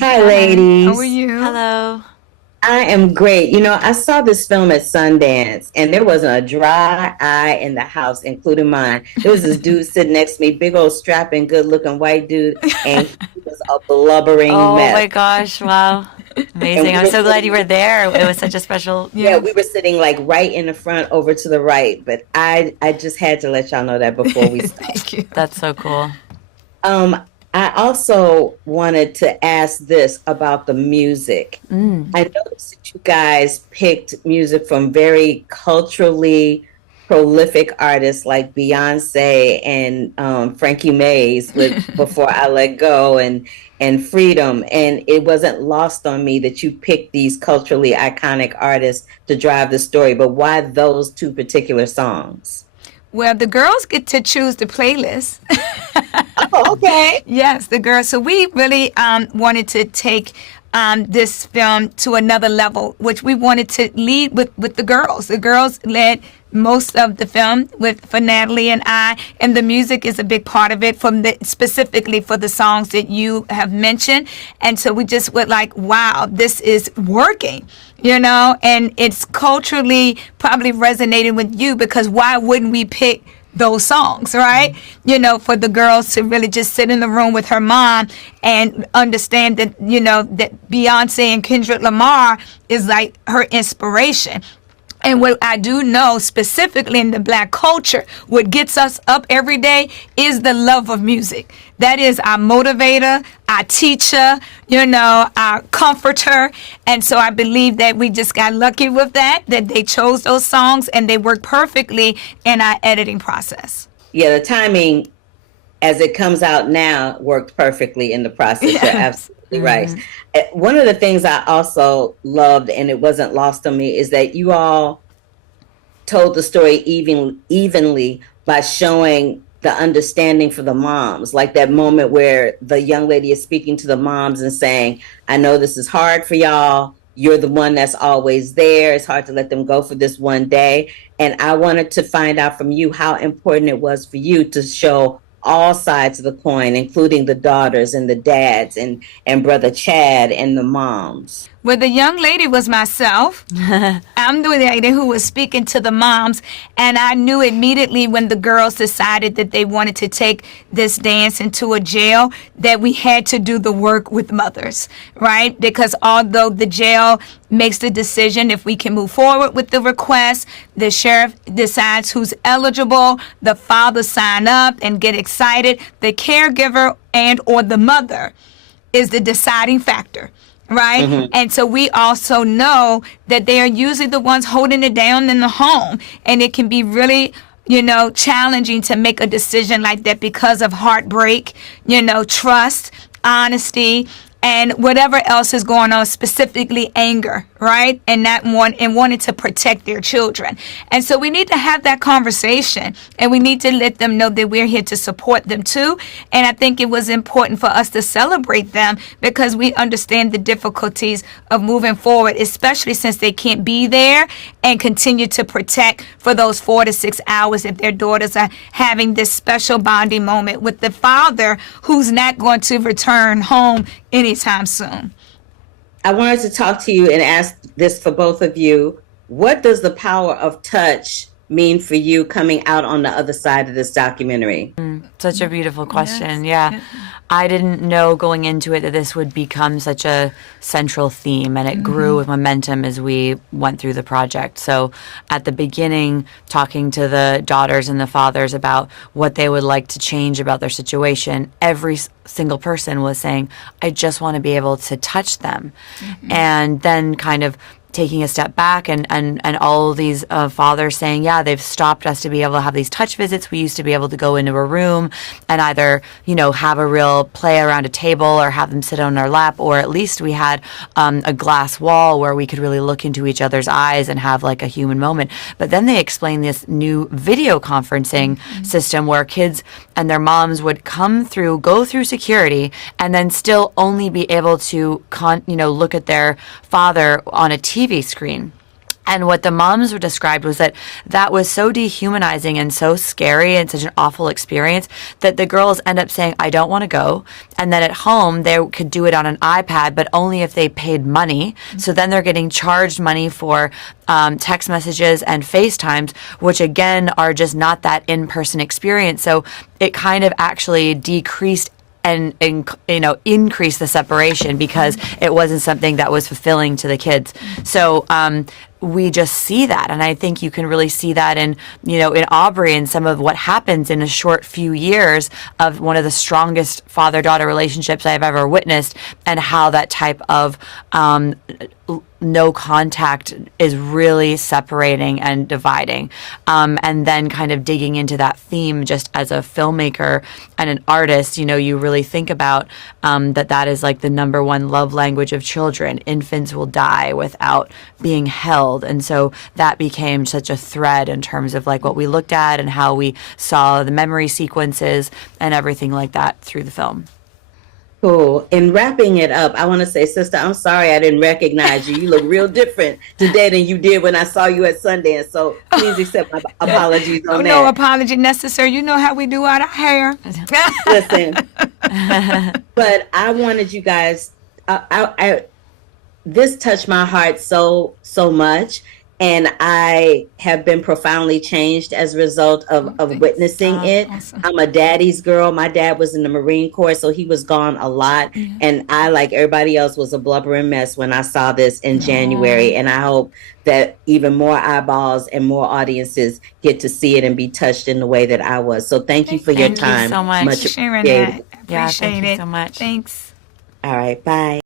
Hi, Hi, how are ladies. you? Hello. I am great. I saw this film at Sundance, and there wasn't a dry eye in the house, including mine. There was this dude sitting next to me, big old strapping, good looking white dude, and he was a blubbering Oh mess. my gosh, wow. And Amazing. we I'm were so glad you sitting, were there. It was such a special. yeah, Yeah. we were sitting like right in the front over to the right. But I just had to let y'all know that before we start. Thank you. That's so cool. Um, I also wanted to ask this about the music. Mm. I noticed that you guys picked music from very culturally prolific artists like Beyonce and Frankie Mays with "Before I Let Go" and "Freedom," and it wasn't lost on me that you picked these culturally iconic artists to drive the story. But why those two particular songs? Well, the girls get to choose the playlist. Oh, okay. Yes, the girls. So we really wanted to take this film to another level, which we wanted to lead with the girls. The girls led most of the film for Natalie and I, and the music is a big part of it specifically for the songs that you have mentioned. And so we just were like, wow, this is working, and it's culturally probably resonating with you because why wouldn't we pick those songs, right? For the girls to really just sit in the room with her mom and understand that, that Beyonce and Kendrick Lamar is like her inspiration. And what I do know specifically in the black culture, what gets us up every day is the love of music. That is our motivator, our teacher, our comforter. And so I believe that we just got lucky with that they chose those songs and they work perfectly in our editing process. Yeah, the timing as it comes out now worked perfectly in the process. You're Yes. absolutely right. One of the things I also loved, and it wasn't lost on me, is that you all told the story evenly by showing the understanding for the moms, like that moment where the young lady is speaking to the moms and saying, I know this is hard for y'all. You're the one that's always there. It's hard to let them go for this one day. And I wanted to find out from you how important it was for you to show all sides of the coin, including the daughters and the dads and brother Chad and the moms. Well, the young lady was myself. I'm the lady who was speaking to the moms, and I knew immediately when the girls decided that they wanted to take this dance into a jail that we had to do the work with mothers, right? Because although the jail makes the decision if we can move forward with the request, the sheriff decides who's eligible, the father sign up and get excited, the caregiver and or the mother is the deciding factor, right? Mm-hmm. And so we also know that they are usually the ones holding it down in the home. And it can be really, challenging to make a decision like that because of heartbreak, trust, honesty, and whatever else is going on, specifically anger, right? And wanting to protect their children. And so we need to have that conversation and we need to let them know that we're here to support them too. And I think it was important for us to celebrate them because we understand the difficulties of moving forward, especially since they can't be there and continue to protect for those 4 to 6 hours if their daughters are having this special bonding moment with the father who's not going to return home anytime soon. I wanted to talk to you and ask this for both of you. What does the power of touch mean for you coming out on the other side of this documentary? Such a beautiful Yes. question. Yeah. Yeah. I didn't know going into it that this would become such a central theme, and it grew with momentum as we went through the project. So at the beginning, talking to the daughters and the fathers about what they would like to change about their situation, every single person was saying, I just want to be able to touch them. And then kind of taking a step back and all these fathers saying, yeah, they've stopped us to be able to have these touch visits. We used to be able to go into a room and either, have a real play around a table or have them sit on our lap, or at least we had a glass wall where we could really look into each other's eyes and have like a human moment. But then they explained this new video conferencing system where kids and their moms would go through security and then still only be able to, look at their father on a TV screen. And what the moms were described was that that was so dehumanizing and so scary and such an awful experience that the girls end up saying, I don't want to go. And then at home, they could do it on an iPad, but only if they paid money. So then they're getting charged money for text messages and FaceTimes, which again are just not that in-person experience. So it kind of actually decreased and increase the separation because it wasn't something that was fulfilling to the kids. So we just see that, and I think you can really see that in in Aubrey and some of what happens in a short few years of one of the strongest father-daughter relationships I've ever witnessed, and how that type of no contact is really separating and dividing. And then kind of digging into that theme just as a filmmaker and an artist, you really think about that is like the number one love language of children. Infants will die without being held. And so that became such a thread in terms of like what we looked at and how we saw the memory sequences and everything like that through the film. Cool. In wrapping it up, I want to say, sister, I'm sorry I didn't recognize you. You look real different today than you did when I saw you at Sundance. So please accept my apologies on that. No apology necessary. You know how we do our hair. Listen, but I wanted you guys. This touched my heart so much, and I have been profoundly changed as a result of witnessing it. Awesome. I'm a daddy's girl. My dad was in the Marine Corps, so he was gone a lot. Yeah. And I, like everybody else, was a blubbering mess when I saw this in January. And I hope that even more eyeballs and more audiences get to see it and be touched in the way that I was. So thank you for your time. Thank you so much. Sharing appreciated. that. Appreciate Thank you it. so much. Thanks. All right. Bye.